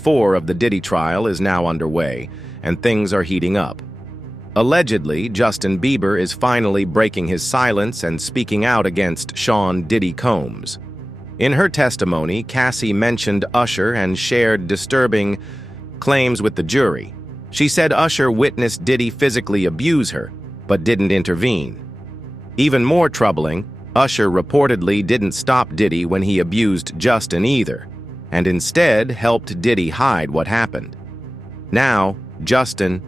4 of the Diddy trial is now underway, and things are heating up. Allegedly, Justin Bieber is finally breaking his silence and speaking out against Sean Diddy Combs. In her testimony, Cassie mentioned Usher and shared disturbing claims with the jury. She said Usher witnessed Diddy physically abuse her, but didn't intervene. Even more troubling, Usher reportedly didn't stop Diddy when he abused Justin either, and instead helped Diddy hide what happened. Now, Justin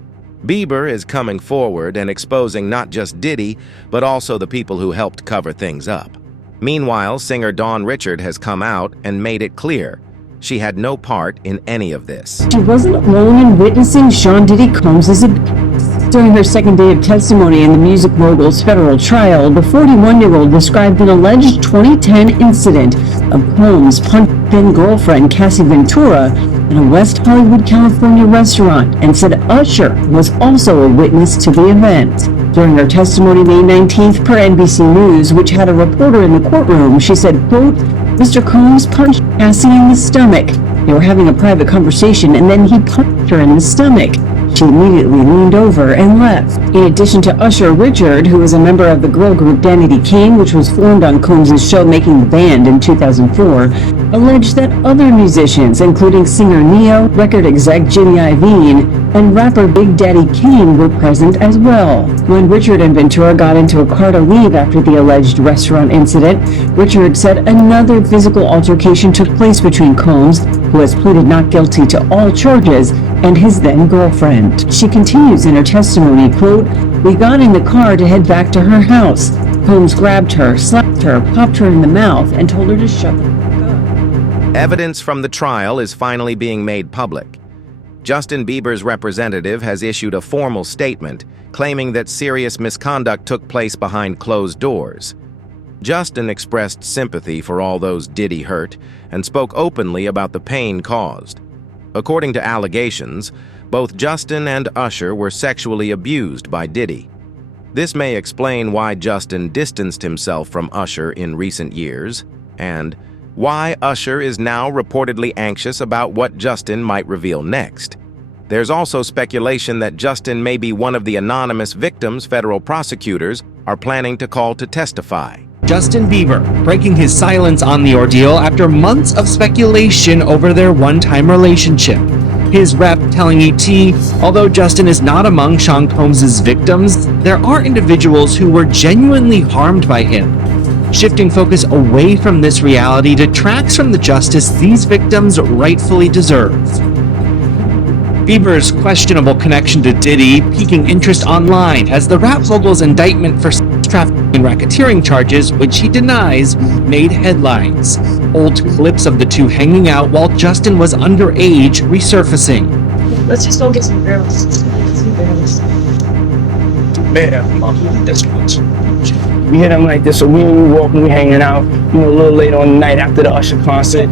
Bieber is coming forward and exposing not just Diddy, but also the people who helped cover things up. Meanwhile, singer Dawn Richard has come out and made it clear she had no part in any of this. She wasn't alone in witnessing Sean Diddy Combs' abuse. During her second day of testimony in the music mogul's federal trial, the 41-year-old described an alleged 2010 incident of Combs punching then-girlfriend Cassie Ventura in a West Hollywood, California restaurant, and said Usher was also a witness to the event. During her testimony May 19th per NBC News, which had a reporter in the courtroom, she said, quote, "Mr. Combs punched Cassie in the stomach. They were having a private conversation and then he punched her in the stomach. She immediately leaned over and left." In addition to Usher, Richard, who was a member of the girl group Danity Kane, which was formed on Combs' show Making the Band in 2004, alleged that other musicians, including singer Neo, record exec Jimmy Iovine, and rapper Big Daddy Kane were present as well. When Richard and Ventura got into a car to leave after the alleged restaurant incident, Richard said another physical altercation took place between Combs, who has pleaded not guilty to all charges, and his then-girlfriend. She continues in her testimony, quote, "We got in the car to head back to her house. Combs grabbed her, slapped her, popped her in the mouth, and told her to shut the fuck up." Evidence from the trial is finally being made public. Justin Bieber's representative has issued a formal statement claiming that serious misconduct took place behind closed doors. Justin expressed sympathy for all those Diddy hurt and spoke openly about the pain caused. According to allegations, both Justin and Usher were sexually abused by Diddy. This may explain why Justin distanced himself from Usher in recent years, and why Usher is now reportedly anxious about what Justin might reveal next. There's also speculation that Justin may be one of the anonymous victims federal prosecutors are planning to call to testify. Justin Bieber breaking his silence on the ordeal after months of speculation over their one-time relationship. His rep telling ET, although Justin is not among Sean Combs' victims, there are individuals who were genuinely harmed by him. Shifting focus away from this reality detracts from the justice these victims rightfully deserve. Bieber's questionable connection to Diddy piquing interest online as the rap mogul's indictment for trafficking and racketeering charges, which he denies, made headlines. Old clips of the two hanging out while Justin was underage resurfacing. Let's just go get some girls. Let's get some girls. Man, that's good. We hit him like this, so we walking, we hanging out, a little late on the night after the Usher concert.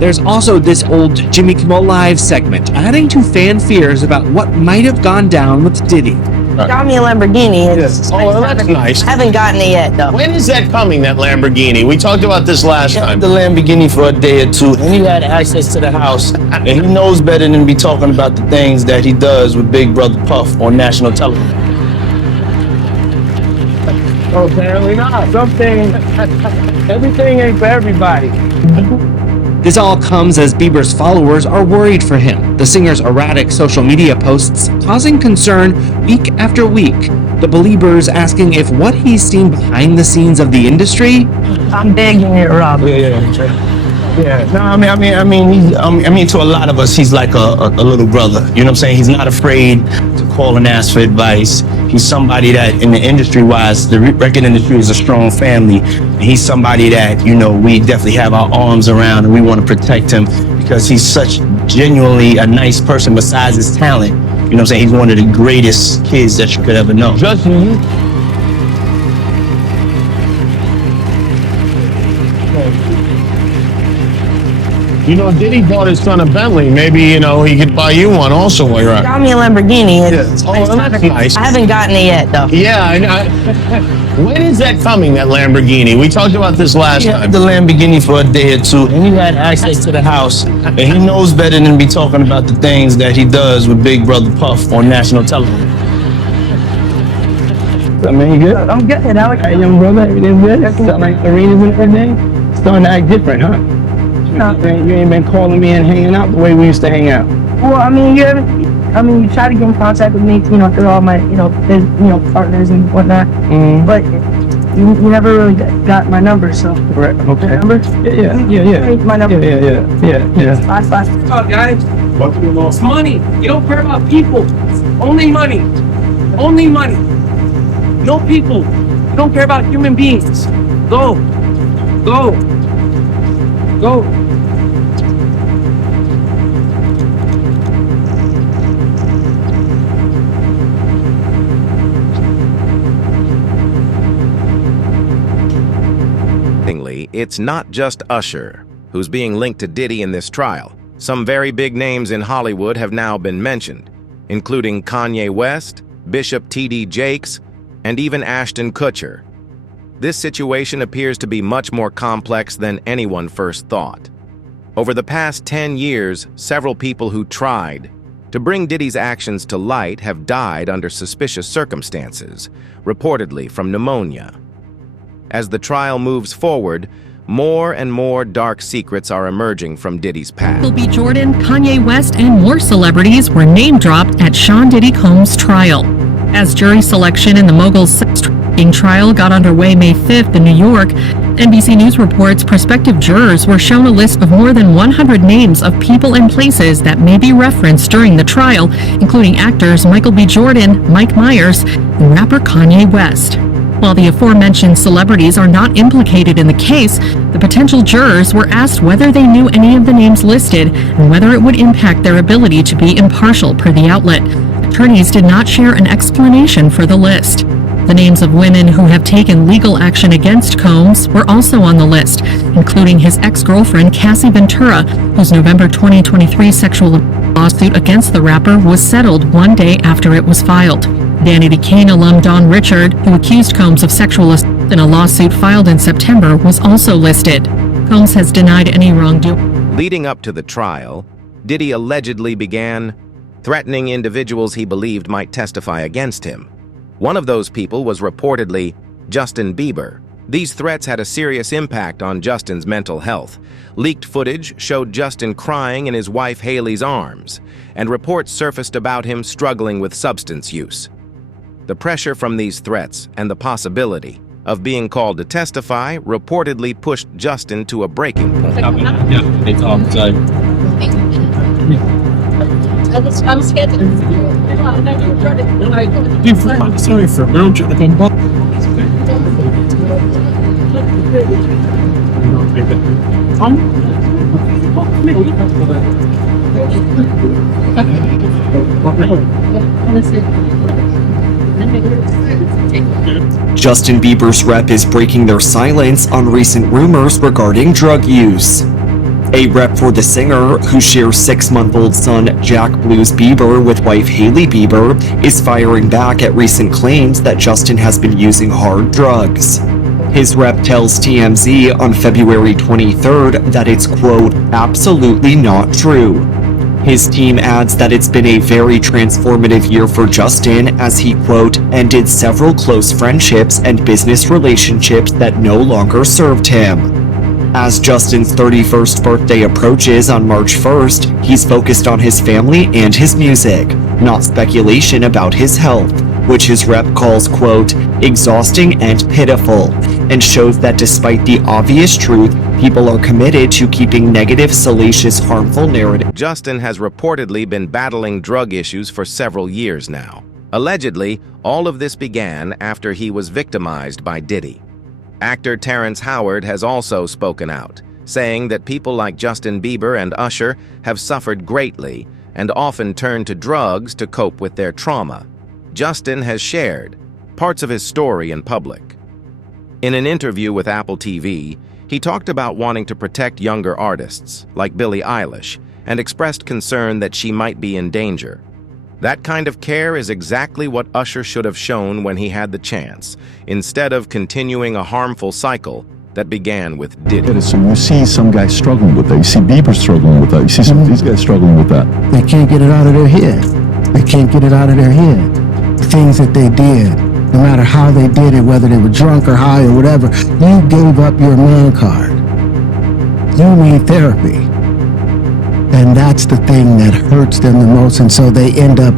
There's also this old Jimmy Kimmel Live segment, adding to fan fears about what might have gone down with Diddy. Got me a Lamborghini. Yes. Oh, that's nice. Haven't gotten it yet, though. When is that coming, that Lamborghini? We talked about this last time. The Lamborghini for a day or two, and he had access to the house, and he knows better than be talking about the things that he does with Big Brother Puff on national television. Oh, apparently not. Something, everything ain't for everybody. This all comes as Bieber's followers are worried for him, the singer's erratic social media posts causing concern week after week. The Beliebers asking if what he's seen behind the scenes of the industry. I'm begging you, Rob. Yeah. No, I mean, to a lot of us, he's like a little brother. You know what I'm saying? He's not afraid to call and ask for advice. He's somebody that, in the industry-wise, the record industry is a strong family. He's somebody that, we definitely have our arms around and we want to protect him because he's such genuinely a nice person besides his talent. You know what I'm saying? He's one of the greatest kids that you could ever know. Justin, You know, Diddy bought his son a Bentley. Maybe, you know, he could buy you one also while you're out. Got me a Lamborghini. Oh, well, that's nice. I haven't gotten it yet, though. Yeah, when is that coming, that Lamborghini? We talked about this last time. The Lamborghini for a day or two, and he had access to the house, and he knows better than to be talking about the things that he does with Big Brother Puff on national television. I mean, you good? I'm good, Alex. Hey, young brother, everything good? Sound like arenas and everything? Starting to act different, huh? No. You ain't been calling me and hanging out the way we used to hang out. Well, I mean, you try to get in contact with me, you know, through all my, partners and whatnot. But you never really got my number, so. Right, okay. My number? Yeah. My number. Yeah. 5. What's up, guys? It's money. You don't care about people. Only money. Only money. No people. You don't care about human beings. Go. It's not just Usher who's being linked to Diddy in this trial. Some very big names in Hollywood have now been mentioned, including Kanye West, Bishop T.D. Jakes, and even Ashton Kutcher. This situation appears to be much more complex than anyone first thought. Over the past 10 years, several people who tried to bring Diddy's actions to light have died under suspicious circumstances, reportedly from pneumonia. As the trial moves forward, more and more dark secrets are emerging from Diddy's past. Michael B. Jordan, Kanye West, and more celebrities were name-dropped at Sean Diddy Combs' trial. As jury selection in the mogul's sex trafficking trial got underway May 5th in New York, NBC News reports prospective jurors were shown a list of more than 100 names of people and places that may be referenced during the trial, including actors Michael B. Jordan, Mike Myers, and rapper Kanye West. While the aforementioned celebrities are not implicated in the case, the potential jurors were asked whether they knew any of the names listed and whether it would impact their ability to be impartial per the outlet. Attorneys did not share an explanation for the list. The names of women who have taken legal action against Combs were also on the list, including his ex-girlfriend Cassie Ventura, whose November 2023 sexual lawsuit against the rapper was settled one day after it was filed. Danity Kane alum Don Richard, who accused Combs of sexual assault in a lawsuit filed in September, was also listed. Combs has denied any wrongdoing. Leading up to the trial, Diddy allegedly began threatening individuals he believed might testify against him. One of those people was reportedly Justin Bieber. These threats had a serious impact on Justin's mental health. Leaked footage showed Justin crying in his wife Hailey's arms, and reports surfaced about him struggling with substance use. The pressure from these threats and the possibility of being called to testify reportedly pushed Justin to a breaking point. I'm scared. Sorry for Justin Bieber's rep is breaking their silence on recent rumors regarding drug use. A rep for the singer, who shares 6-month-old son Jack Blues Bieber with wife Hailey Bieber, is firing back at recent claims that Justin has been using hard drugs. His rep tells TMZ on February 23rd that it's, quote, absolutely not true. His team adds that it's been a very transformative year for Justin as he, quote, ended several close friendships and business relationships that no longer served him. As Justin's 31st birthday approaches on March 1st, he's focused on his family and his music, not speculation about his health, which his rep calls, quote, exhausting and pitiful, and shows that despite the obvious truth, people are committed to keeping negative, salacious, harmful narratives. Justin has reportedly been battling drug issues for several years now. Allegedly, all of this began after he was victimized by Diddy. Actor Terrence Howard has also spoken out, saying that people like Justin Bieber and Usher have suffered greatly and often turn to drugs to cope with their trauma. Justin has shared parts of his story in public. In an interview with Apple TV, He talked about wanting to protect younger artists, like Billie Eilish, and expressed concern that she might be in danger. That kind of care is exactly what Usher should have shown when he had the chance, instead of continuing a harmful cycle that began with Diddy. So you see some guys struggling with that. You see Bieber struggling with that. You see some of these guys struggling with that. They can't get it out of their head. They can't get it out of their head. The things that they did, no matter how they did it, whether they were drunk or high or whatever, you gave up your man card. You need therapy. And that's the thing that hurts them the most. And so they end up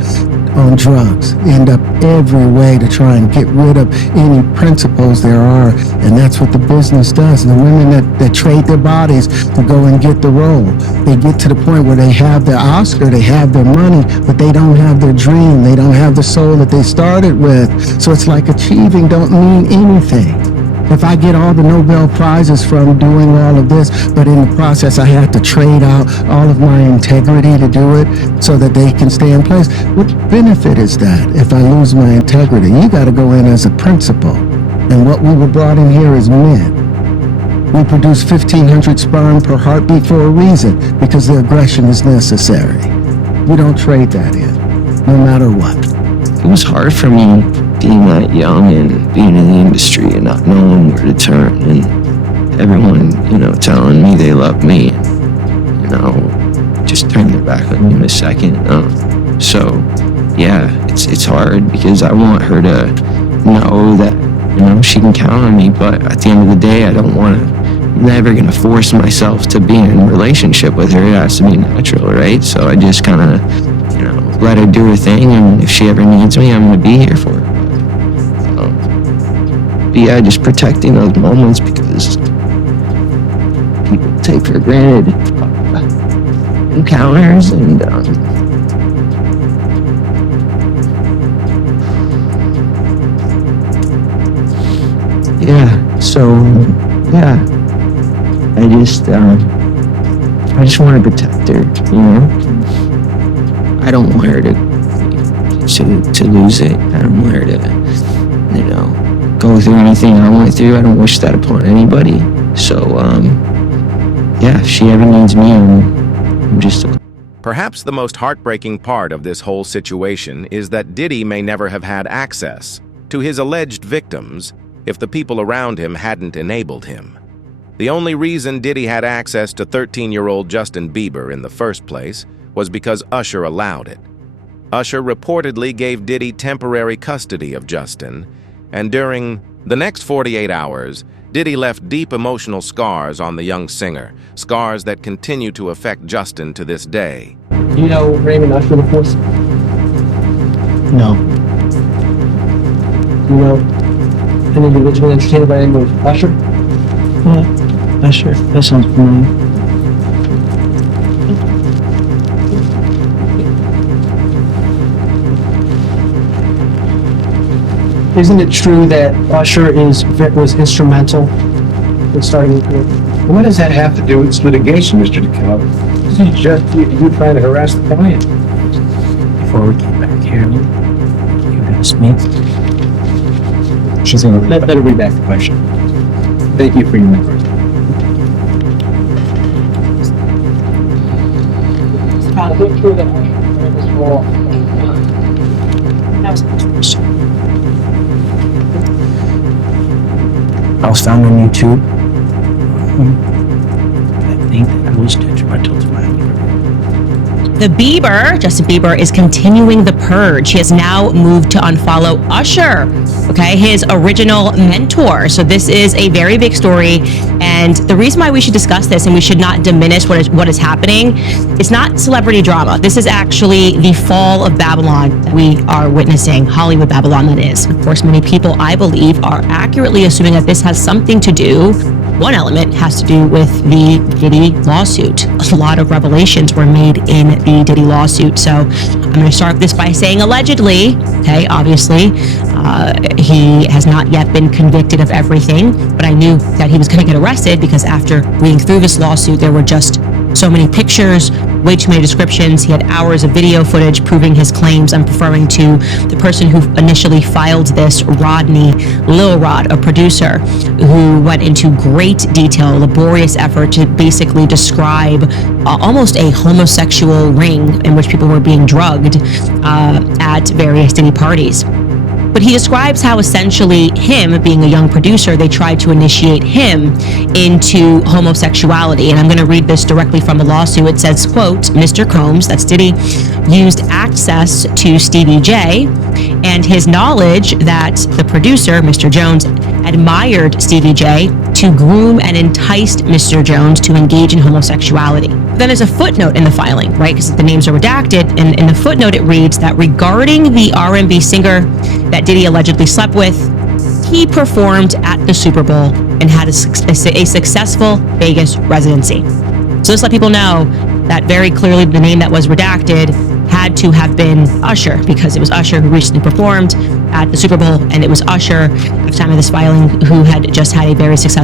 on drugs, end up every way to try and get rid of any principles there are. And that's what the business does. And the women that trade their bodies to go and get the role, they get to the point where they have their Oscar, they have their money, but they don't have their dream. They don't have the soul that they started with. So it's like achieving don't mean anything. If I get all the Nobel Prizes from doing all of this, but in the process I have to trade out all of my integrity to do it so that they can stay in place, what benefit is that if I lose my integrity? You got to go in as a principal. And what we were brought in here is men. We produce 1,500 sperm per heartbeat for a reason, because the aggression is necessary. We don't trade that in, no matter what. It was hard for me being that young and being in the industry and not knowing where to turn, and everyone, telling me they love me, just turn their back on me in a second. So yeah, it's hard because I want her to know that, she can count on me, but at the end of the day, I'm never gonna force myself to be in a relationship with her. It has to be natural, right? So I just kind of, let her do her thing, and if she ever needs me, I'm gonna be here for her. But yeah, just protecting those moments, because people take for granted encounters, and I just want to protect her, I don't want her to lose it. I don't want her to, go through anything I went through. I don't wish that upon anybody. So, if she ever needs me, I'm just a... Perhaps the most heartbreaking part of this whole situation is that Diddy may never have had access to his alleged victims if the people around him hadn't enabled him. The only reason Diddy had access to 13-year-old Justin Bieber in the first place was because Usher allowed it. Usher reportedly gave Diddy temporary custody of Justin, and during the next 48 hours, Diddy left deep emotional scars on the young singer, scars that continue to affect Justin to this day. You know Raymond Usher the Fourth? No. You know an individual entertained by the name of Usher? Yeah, Usher. That sounds familiar. Isn't it true that Usher was instrumental in starting the career? What does that have to do with this litigation, Mr. DeKalb? This is just you trying to harass the client. Before we came back here, you asked me. She's going to let her read back the question. Thank you for your input. Is it true that Usher was more? I was found on YouTube. I think that I was detrimental to my career. Justin Bieber, is continuing the purge. He has now moved to unfollow Usher, his original mentor. So this is a very big story. And the reason why we should discuss this, and we should not diminish what is happening, it's not celebrity drama. This is actually the fall of Babylon that we are witnessing, Hollywood Babylon that is. Of course, many people, I believe, are accurately assuming that this has something to do, one element has to do with the Diddy lawsuit. A lot of revelations were made in the Diddy lawsuit. So I'm going to start this by saying allegedly, obviously, he has not yet been convicted of everything, but I knew that he was going to get arrested because after reading through this lawsuit, there were just so many pictures, way too many descriptions. He had hours of video footage proving his claims. I'm referring to the person who initially filed this, Rodney, Lil Rod, a producer, who went into great detail, laborious effort to basically describe almost a homosexual ring in which people were being drugged at various Diddy parties. But he describes how essentially him, being a young producer, they tried to initiate him into homosexuality. And I'm going to read this directly from the lawsuit. It says, quote, Mr. Combs, that's Diddy, used access to Stevie J and his knowledge that the producer, Mr. Jones, admired Stevie J to groom and enticed Mr. Jones to engage in homosexuality. Then there's a footnote in the filing, right? Because the names are redacted. And in the footnote, it reads that regarding the R&B singer that Diddy allegedly slept with, he performed at the Super Bowl and had a successful Vegas residency. So just let people know that very clearly the name that was redacted had to have been Usher, because it was Usher who recently performed at the Super Bowl, and it was Usher at the time of this filing who had just had a very successful